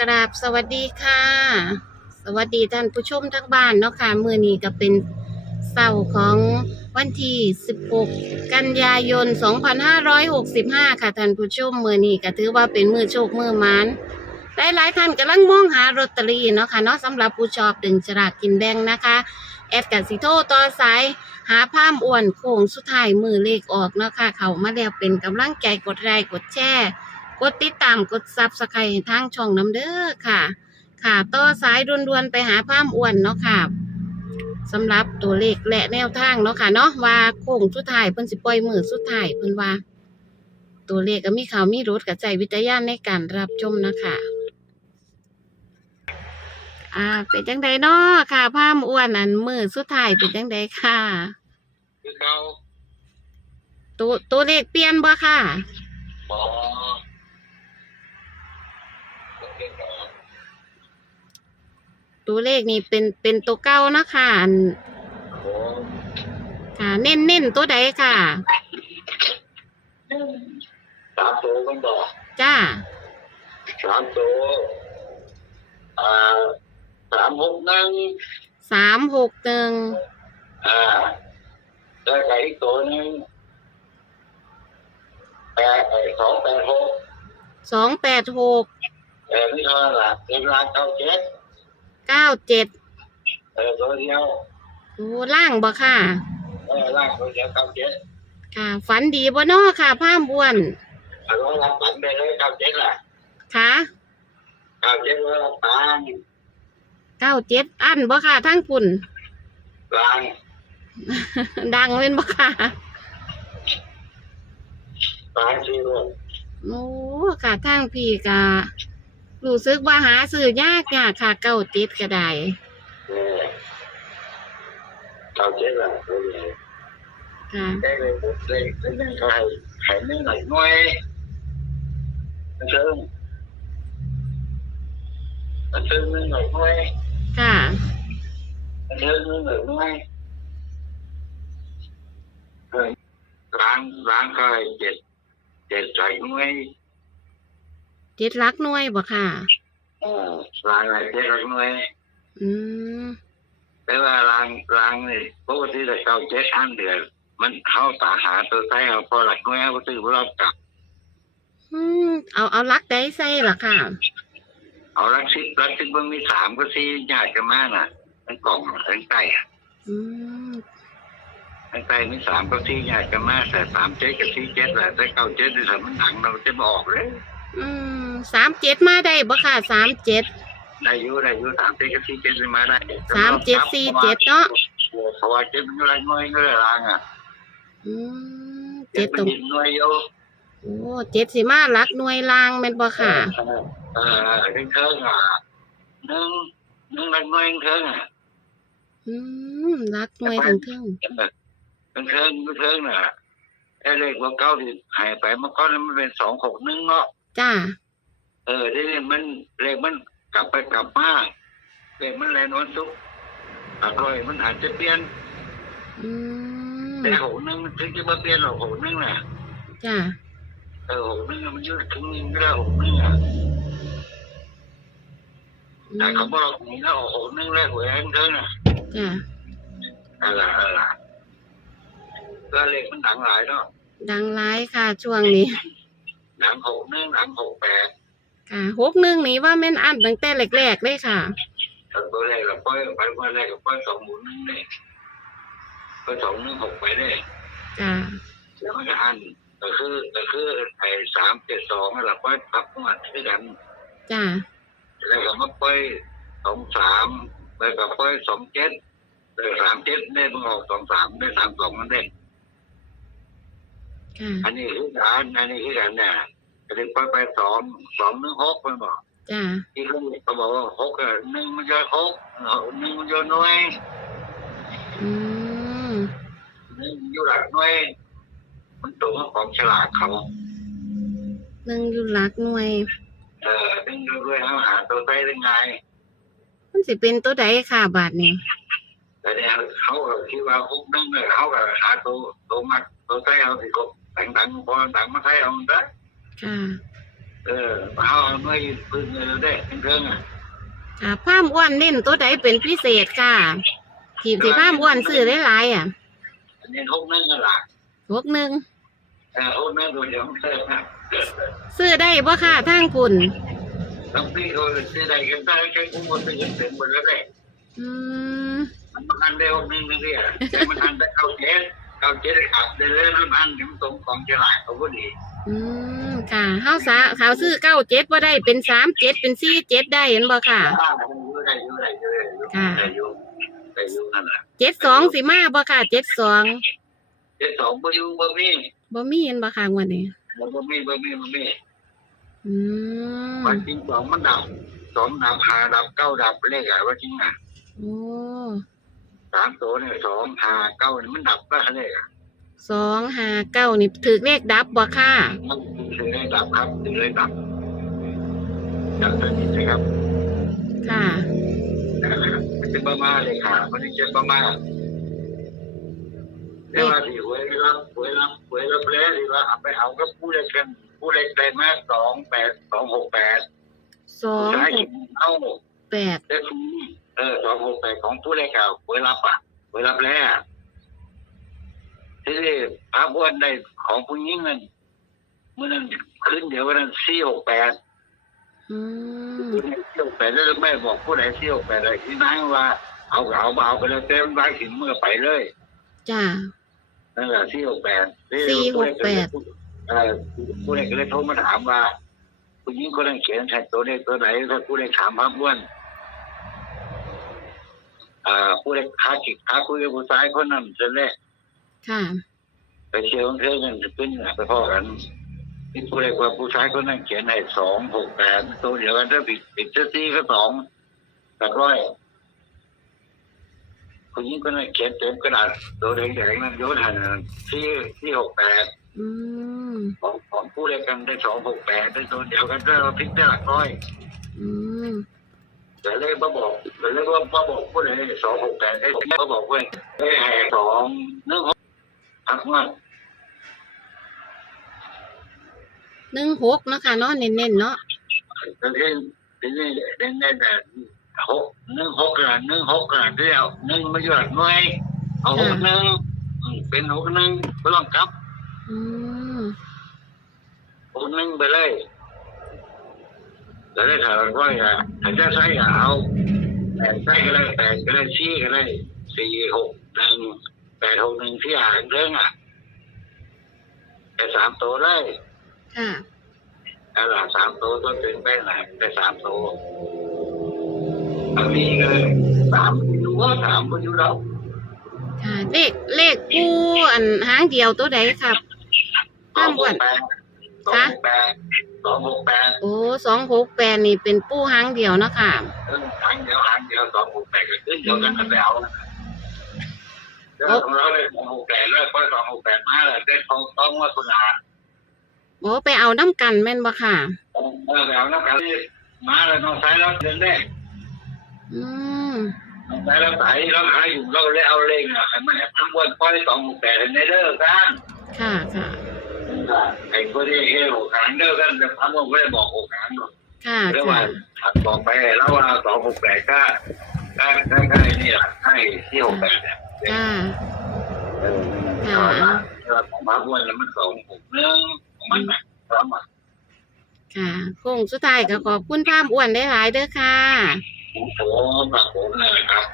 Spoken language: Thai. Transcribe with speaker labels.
Speaker 1: กราบสวัสดีค่ะ สวัสดีท่านผู้ชมทั้งบ้านเนาะค่ะมือนี้ก็เป็นเสาร์ของวันที่ 16 กันยายน 2565 ค่ะท่านผู้ชมมือนี้ก็ถือว่าเป็นมือโชคมือมานหลายๆท่านกำลังมองหาลอตเตอรี่เนาะค่ะเนาะสำหรับผู้ชอบดึงฉลากกินแบ่งนะคะแอดกันสิโทต่อสายหาภาพอ้วนโค้งสุดท้ายมือเลขออกเนาะค่ะเขามาแล้วเป็นกำลังใจกดไลค์กดแชร์ กดติดตามกดซับสไครต์ทางช่องน้ำเด้อค่ะ ค่ะต่อสายด่วนๆไปหาภาพอ้วนเนาะค่ะสำหรับตัวเลขและแนวทางเนาะค่ะเนาะว่าโค้งสุดท้ายเพิ่นสิปล่อยมือสุดท้ายเพิ่นว่า ตัวเลขก็มีข่าวมีรถกับใจวิทยาณในการรับชมนะคะอ่าเป็นจังใดเนาะค่ะภาพอ้วนอันมือสุดท้ายเป็นจังใดค่ะ
Speaker 2: คือเขา
Speaker 1: ตัวตัวเลขเปลี่ยนบ่ค่ะ
Speaker 2: บอก
Speaker 1: ตัวเลขนี่เป็นเป็นตัวเก้าเนาะค่ะอัน
Speaker 2: โอ้
Speaker 1: ค่ะ เน้นเน้นตัวใดค่ะ
Speaker 2: สามตัวมันบอก
Speaker 1: จ้า
Speaker 2: สามตัวอ่าสามหกหนึ่ง
Speaker 1: สามหกหนึ่ง
Speaker 2: อ่าได้ไก่อีกตัวหนึ่งแปดไอ้สองแปดหก
Speaker 1: สองแปดหก
Speaker 2: เออนี่เท่าไหร่ล่ะเวลาเก้าเจ็ด
Speaker 1: เก้าเจ็ด
Speaker 2: เออตัวเดียว
Speaker 1: โอ้ล่างบ่ค่ะ
Speaker 2: เออล่างตัวเดียวเก้าเจ็ด
Speaker 1: ค่ะ ฝันดีบ่เนาะค่ะผ้าบวน
Speaker 2: เอาไว้รับฝันไปเลยเก้าเจ็ดล่ะ
Speaker 1: ค่ะ
Speaker 2: เก้าเจ็ดไว้รับตาง
Speaker 1: เก้าเจ็ดอันบ่ค่ะทั้งปุ่น
Speaker 2: ล้าง
Speaker 1: ดังเล่นบ่ค่ะ
Speaker 2: ตางสี่รวม
Speaker 1: โอ้ค่ะทางพี่ก็ รู้สึกว่าหาซื้อยากยากค่ะเก้าเจ็ดก็ได้
Speaker 2: เออเก้าเจ็ดล่ะตัวเดียว
Speaker 1: ค่ะ
Speaker 2: ได้เลยผมเลยเลยนั่งก็ให้ให้ไม่หน่อยหน่อยมันเชิงมันเชิงไม่หน่อยหน่อย
Speaker 1: ค่ะ
Speaker 2: มันเชิงไม่หน่อยหน่อยเฮ้ยล้างล้างก็ให้เจ็ดเจ็ดใส่หน่วย
Speaker 1: เจ็ดหลักหน่วยบ่ค่ะ
Speaker 2: เออล้างอะไรเจ็ดใส่หน่วย
Speaker 1: อืม
Speaker 2: แต่ว่าล้างล้างนี่ปกติแต่เก้าเจ็ดอันเดือนมันเข้าตาหาตัวใต้เอาพอหลักหน่วยเอาไปซื้อพวกเรากลับ
Speaker 1: อืมเอาเอาลักได้ใส่ล่ะค่ะ
Speaker 2: เอารักซิรักซิเบิ้งมีสามก็สี่ยากกันมากน่ะทั้งกล่องทั้งไก่อะ
Speaker 1: อืม
Speaker 2: ทั้งไก่มีสามก็สี่ยากกันมากแต่สามเจ็ดกับสี่เจ็ดแหละแต่เก้าเจ็ดที่สมันหนังเราจะบอกเลย
Speaker 1: อืม สามเจ็ดมาได้บ่ค่ะสามเจ็ด
Speaker 2: ได้อยุได้อยุสามเจ็ดกับสี่เจ็ดนี่มาได้
Speaker 1: สามเจ็ดสี่เจ็ดเนาะ
Speaker 2: เพราะว่าเจ็ดมันอยู่ไรน้อยก็เลยล้างอะ
Speaker 1: อืม
Speaker 2: เจ็
Speaker 1: เจ็
Speaker 2: ด
Speaker 1: ด
Speaker 2: มั
Speaker 1: ต
Speaker 2: น
Speaker 1: รง
Speaker 2: ดินน้อยอยู่
Speaker 1: โอ้เจ็ดสิมาลักหน่วยลางแม่นบ่ค่ะ
Speaker 2: เออเรื่องเทิงอะหนึ่งหนึ่งรักน้อยเทิงอะ
Speaker 1: อืมลักหน่วยถึงเทิง
Speaker 2: เทิงเทิงเทิงน่ะไอ้เลขว่าเก้าที่หายไปเมื่อก่อนมันเป็นสองหกหนึ่งเนาะ
Speaker 1: จ้า
Speaker 2: เออที่นี่มันเลขมันกลับไปกลับมาเลขมันแลนวันศุกร์อร่อยมันอาจจะเปลี่ยน
Speaker 1: อืม
Speaker 2: แต่หกหนึงมันถึงจะมาเปลี่ยนหรอกหกหนึงน่ะ
Speaker 1: จ้า
Speaker 2: เออหกหนึงอะมันอยืดถึงนึงก็ได้หกหนึงอะ
Speaker 1: อื
Speaker 2: แต่
Speaker 1: ม
Speaker 2: เขาบอกนี่แล้วหกหนึงแล้วหวยแห้งเทิงอะ
Speaker 1: จ้า
Speaker 2: อะไรอะไรก็เลขมันหนังหลายเนาะ
Speaker 1: ดังร้ายค่ะช่วงนี้
Speaker 2: หนังหกหนึงหนังหกแปด
Speaker 1: ค่ะหกหนึ่งนี่ว่าแม่นอันตั้งแต่แรกๆเลยค่ะ
Speaker 2: แต่ตัวแรกเราป้อยไปวันแรกก็ป้อยสองหมุนนึงเลยป้อยสองหนึงหกไปเลย
Speaker 1: จ้า
Speaker 2: แล้วก็จะอันก็คือก็คือไอ้สามเจ็ดสองเราป้อยทับมาด้วยกัน
Speaker 1: จ้า
Speaker 2: แล้วก็มาป้อยสองสามแล้วก็ป้อยสองเจ็ดแล้วสามเจ็ดได้มันออกสองสามได้สามสองมันได้
Speaker 1: ค่ะ
Speaker 2: อันนี้คือการอันนี้คือการเนี่ย ก็เลยป้อยไปสองสองหนึ่งหกมันบอก
Speaker 1: จ้า
Speaker 2: ที่เขาเขาบอกว่าหกอะหนึ่งมันจะหกหนึ่งมันจะน้อย
Speaker 1: อืม
Speaker 2: หนึ่งอยู่หลักน้อย มันตรงกับของฉลากเขา
Speaker 1: หนึ่งอยู่หลักหน่วย
Speaker 2: เออดึงด้วยหาหาตัวใต้ได้ไง
Speaker 1: มันสิเป็นตัวใดค่ะบาทนี้
Speaker 2: แต่เนี่ยเขาก็คิดว่าหกนึงเลยเขาก็หาตัวตัวมัดตัวใต้เอาสิก็ต่างต่างพอต่างมาใช้เอาได้
Speaker 1: ค่ะ
Speaker 2: เออเอาหน่วยพึ่งเงินได้เครื่องอะ
Speaker 1: ค่ะพามอ้วนเน้นตัวใดเป็นพิเศษค่ะที่ที่พามอ้วนซื้อได้หลายอะ
Speaker 2: อันนี้หกนั่นก็ละ
Speaker 1: หกหนึ่ง
Speaker 2: เออหกนั่นตัวเดียวเท่านั้น
Speaker 1: ซื้อได้บ่ค่ะทางคุณ
Speaker 2: ต้องพี่เขาซื้อได้กันได้ใช้คุ้มหมดไปจนถึงหมดแล้วแหละ
Speaker 1: อืม
Speaker 2: มันมันอันได้หกนึงนึงเนี่ยแต่มันอันได้เข้าเจ็ดเข้าเจ็ดขับได้เลยมันอันถึงตรงของฉลาดเขาก็ดี
Speaker 1: อืม ค่ะเฮาสาเขาซื้อเก้าเจ็ดบ่ได้เป็นสามเจ็ดเป็นสี่เจ็ดได้เห็นบ่ค่ะ
Speaker 2: ได้อยู่ได้อยู่ได้อยู่ได้อยู่ได้อยู่นั่นแหละ
Speaker 1: เจ็ดสองสิมาบ่ค่ะเจ็ดสอง
Speaker 2: เจ็ดสองบ่อยู่บ่มี
Speaker 1: บ่มีเห็นบ่ค่ะงวันนี้
Speaker 2: บ่มีบ่มีบ่มี
Speaker 1: อืม
Speaker 2: วันจริงสองมันดับสองดับหาดับเก้าดับเลขอะไรว่าจริงอะ
Speaker 1: โอ้
Speaker 2: สามตัวเนี่ยสองหาเก้านี่มันดับก็เลขอะ
Speaker 1: สองห้าเก้านี่ถือเลขดับบ่ค่ะ
Speaker 2: มัน ถึงได้ดับครับ ถึงได้ดับดับตัวนี้นะครับ
Speaker 1: ค่ะ
Speaker 2: มันจะประมาเลยค่ะ มันจะประมาเรียกว่าที่หวยรับหวยรับหวยรับแล้วที่ว่าเอาไปเอาก็ผู้เล็กกันผู้เล็กได้มาสองแปดสองหกแปด
Speaker 1: สอง
Speaker 2: ใช้
Speaker 1: หก
Speaker 2: เอา
Speaker 1: แปด
Speaker 2: ได้ฟรีเออสองหกแปดของผู้เล็กเอาหวยรับอะหวยรับแล้วที่นี่พระบวนได้ของผู้หญิงเงินเมื่อนั้นขึ้นเดี๋ยววันนั้นสี่หกแปด
Speaker 1: อืม
Speaker 2: สี่หกแปดแล้วแม่บอกผู้ใดสี่หกแปดอะไรที่นั่งว่า เอาเอาเอาไปเลยเต็มร้านถึงเมื่อไปเลย
Speaker 1: จ้า
Speaker 2: นั่นแหละสี่หกแปด
Speaker 1: 468
Speaker 2: เออผู้ใดก็เลยโทรมาถามว่าผู้หญิงคนนั้นเขียนใส่ตัวเลขตัวไหนถ้าผู้ใดถามพระบ้วนอ่าผู้ใดค้าจิกค้าคุยกับผู้ชายคนนั้นจะแรก
Speaker 1: ค่ะ
Speaker 2: ไปเชื่อของเธอเงินจะขึ้นไปพ่อกัน ที่ผู้ใดว่าผู้ชายคนนั้นเขียนให้สองหกแปดตัวเดียวกันถ้าผิดผิดเจ้าซี่ก็สองแปดร้อยผู้หญิงคนนั้นเขียนเต็มกระดาษตัวแดงๆนั้นโยนหันที่ที่หกแปด
Speaker 1: อืม
Speaker 2: ของของผู้เล่นกันได้สองหกแปดได้ตัวเดียวกันได้เราพลิกได้หลักร้อย
Speaker 1: อืม
Speaker 2: แต่เลขมาบอกแต่เลขว่ามาบอกผู้ใดสองหกแปดได้มาบอกว่าได้แห่สองหนึ่งหกทักมา
Speaker 1: หนึ่งหกเนาะค่ะเนาะเน้นๆเนาะ
Speaker 2: แต่ที่ที่นี่เล่นได้แต่หกหนึ่งหกกระหนึ่งหกกระเดียวหนึ่งไม่หยุดหน่วยเอาหกหนึ่งอืมเป็นหกหนึ่งไม่ต้องกลับ
Speaker 1: อืม
Speaker 2: หกหนึ่งไปเลยแต่ได้ถามว่าอย่าถ้าจะใช้อย่าเอาแปดใช้ก็ได้แปดก็ได้ชี้ก็ได้สี่หกหนึ่งแปดหกหนึ่งที่อ่านเรื่องอะแต่สามตัวได้
Speaker 1: ค่ะ
Speaker 2: แต่ละสามตัวก็เป็นไปไหนแต่สามตัวบางทีก็สามอยู่ว่าสามก็อยู่แล้ว
Speaker 1: ค่ะ เลขเลขกูอันหางเดียวตัวใดครับ
Speaker 2: สองหกแปดสองหกแปดสองหกแปด
Speaker 1: โอ้สองหกแปดนี่เป็นปูหางเดียวเนาะค่ะ
Speaker 2: เออหางเดียวหางเดียวสองหกแปดก็ขึ้นเดียวกันก็ไปเอาแล้วของเราได้สองหกแปดแล้วก็สองหกแปดมาแล้วได้ทองต้องว่าคุณอา
Speaker 1: โอ้ไปเอาน้ำกันแม่นบ่ค่ะ
Speaker 2: เออไปเอาน้ำกันมาแล้วน้องสายแล้วเดินได้
Speaker 1: อืม
Speaker 2: น้องสายแล้วสายแล้วหาอยู่เราเลยเอาเลงอะมันทั้งวันก้อยสองหกแปดในเด้อกัน
Speaker 1: ค่ะค่ะ
Speaker 2: ไอ้คนที่เฮหกหางเด้อกันแต่ทั้งวันไม่ได้บอกหกหางหรอก
Speaker 1: ค่ะ
Speaker 2: เรียก
Speaker 1: ค่ะ
Speaker 2: ว่าถัดบอกไปแล้วว่าสองหกแปดก็ได้ได้ได้นี่แหละให้ที่หกแปดเนี่ย
Speaker 1: ค่ะ
Speaker 2: เออ
Speaker 1: ค่ะ
Speaker 2: แล้วของพระบ้วนแล้วมันสองหกหนึ่ง มัน
Speaker 1: ค่ะโค้งสุดท้ายก็ขอบคุณพามอ้วนได้หลายๆเด้อค่ะ
Speaker 2: โอ้โหปากผมเลยครับ